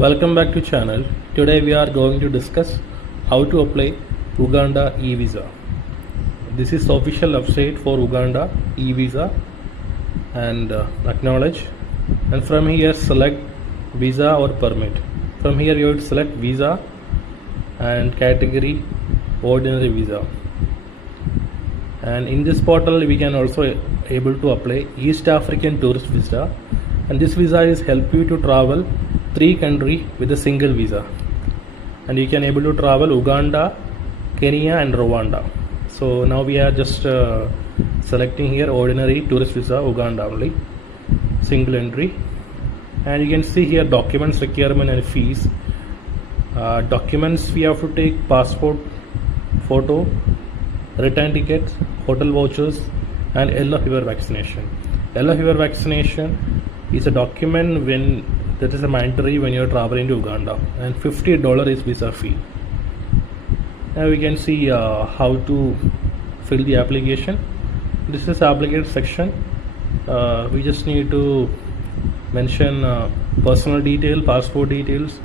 Welcome back to channel. Today we are going to discuss how to apply Uganda eVisa. This is official website for Uganda eVisa and acknowledge, and from here select visa or permit. From here you have to select visa and category ordinary visa, and in this portal we can also able to apply East African tourist visa, and this visa is help you to travel 3 countries with a single visa, and you can able to travel Uganda, Kenya and Rwanda. So now we are just selecting here ordinary tourist visa Uganda only, single entry, and you can see here documents requirement and fees. Documents we have to take passport photo, return tickets, hotel vouchers and yellow fever vaccination. Yellow fever vaccination is a document that is a mandatory when you are traveling to Uganda, and $50 is visa fee. Now we can see how to fill the application. This is application section. We just need to mention personal detail, passport details,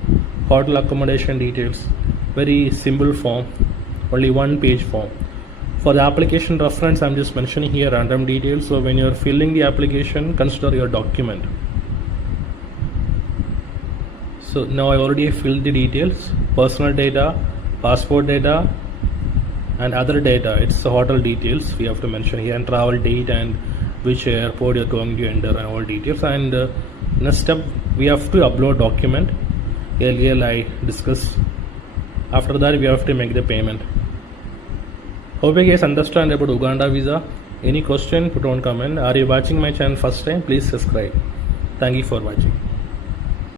hotel accommodation details. Very simple form, only 1 page form. For the application reference, I'm just mentioning here random details. So when you're filling the application, consider your document. So now I already filled the details, personal data, passport data and other data. It's the hotel details we have to mention here, and travel date and which airport you're going to enter and all details. And next step, we have to upload document. Earlier I discussed. After that we have to make the payment. Hope you guys understand about Uganda visa. Any question, put on comment. Are you watching my channel first time? Please subscribe. Thank you for watching.